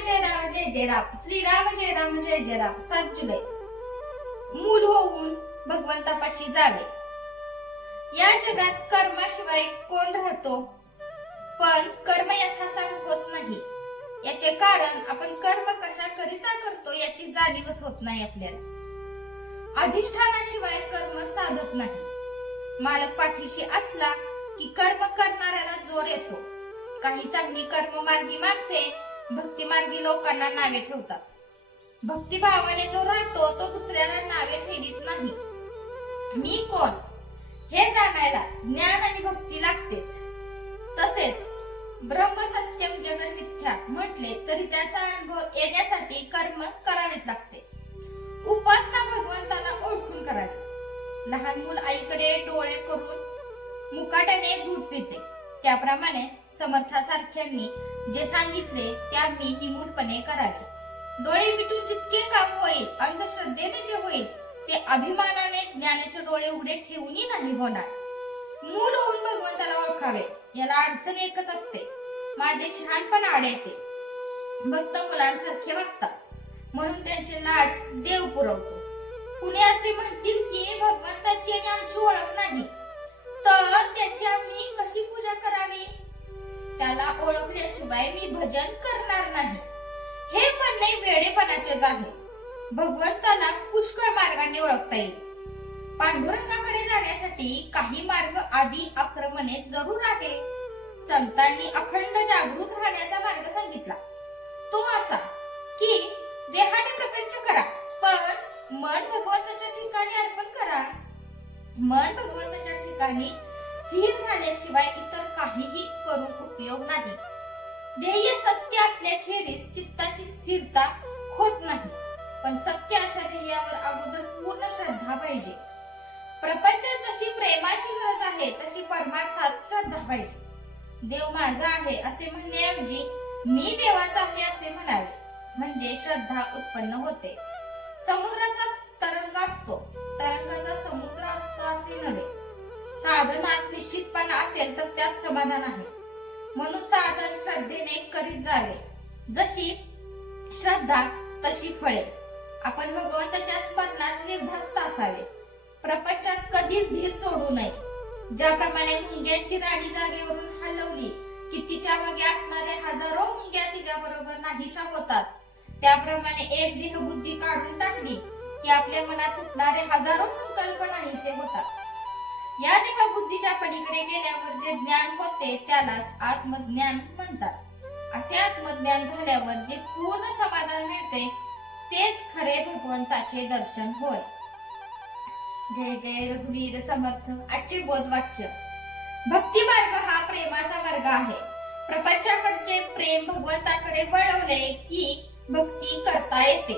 जय जय राम, श्रीराम जय जय राम. 7 जुलै. मूल होऊन भगवंतापाशी जावे. या जगात कर्माशिवाय कोण राहतो? पण कर्म यथासांग होत नाही. याचे कारण आपण कर्म कशा करिता करतो याची जाणीवच होत नाही आपल्याला. अधिष्ठानाशिवाय कर्म साधत नाही. मालक पाठीशी असला की कर्म करणाऱ्याला जोर येतो. काही चांगली कर्ममार्गी माणसे भक्तिमार्गी लोकांना नावे ठेवतात. भक्तिभावाने जो राहतो तो दुसऱ्याला नावे ठेवीत नाही. मी कोण हे जाणायला ज्ञान आणि भक्ती लागतेच. तसेच ब्रह्म सत्यम जगन मिथ्या म्हटले तरी त्याचा अनुभव येण्यासाठी कर्म करावेच लागते. उपासना भगवंताला ओळखून करावी. लहान मूल आईकडे डोळे करून मुकाट्याने दूध पिते, त्याप्रमाणे समर्थासारख्यांनी जे सांगितले ते आम्ही निमूळपणे करावे. डोळे मिटून जितके काम होईल, अंधश्रद्धेने जे होईल ते अभिमानाने ज्ञानाचे डोळे उघडे ठेवूनही नाही होणार. मूल होऊन भगवंताला ओळखावे. याला अडचण एकच असते, माझे शहाणपण आड येते. भक्त मुलांसारखे वागतात म्हणून त्यांचे लाड देव पुरवतो. कुणी असे म्हणतील की भगवंताची आणि आमची ओळख नाही, तर त्याची आम्ही कशी पूजा करावी? त्याला ओळखल्याशिवाय मी भजन करणार नाही. हे म्हणणे वेडेपणाचेच आहे. भगवंताला पुष्कळ मार्गाने ओळखता येईल. पांडुरंगाकडे जाण्यासाठी काही मार्ग आधी अक्रमणे जरूर आहे. संतांनी अखंड जागृत राहण्याचा मार्ग सांगितला. तो असा की देहाने प्रपंच करा, पण मन भगवंताच्या ठिकाणी अर्पण करा. मन भगवंताच्या ठिकाणी स्थिर झाल्याशिवाय इतर काहीही करून उपयोग नाही. ध्येय सत्य असल्याखेरीज चित्ताची स्थिरता होत नाही. पण सत्य अशा ध्येयावर अगोदर पूर्ण श्रद्धा पाहिजे. प्रपंचात जशी प्रेमाची गरज आहे तशी परमार्थात श्रद्धा पाहिजे. देव माझा आहे असे म्हणण्याऐवजी मी देवाचा आहे असे म्हणावे, म्हणजे श्रद्धा उत्पन्न होते. समुद्राचा तरंग असतो, तरंगाचा समुद्र असतो असे नव्हे. साधनात निश्चितपणा असेल तर त्यात समाधान आहे. म्हणून साधन श्रद्धेने करीत जावे. जशी श्रद्धा तशी फळे. आपण भगवंताच्या स्मरणात निर्धास्त असावे. प्रपंचात कधीच धीर सोडू नये. ज्याप्रमाणे मुंग्याची राणी जागेवरून हलवली की तिच्या मागे असणाऱ्या हजारो मुंग्या तिच्या बरोबर नाहीशा होतात, त्याप्रमाणे एक देहबुद्धी काढून टाकली की आपल्या मनात उठणारे हजारो संकल्प नाहीसे होतात. या देहबुद्धीच्या पलीकडे गेल्यावर जे ज्ञान होते त्यालाच आत्मज्ञान म्हणतात. असे आत्मज्ञान झाल्यावर जे पूर्ण समाधान मिळते तेच खरे भगवंताचे दर्शन होय. जय जय रघुवीर समर्थ. आजचे बोधवाक्य. भक्ती मार्ग हा प्रेमाचा मार्ग आहे. प्रपंचाकडचे प्रेम भगवंताकडे वळवले की भक्ती करता येते.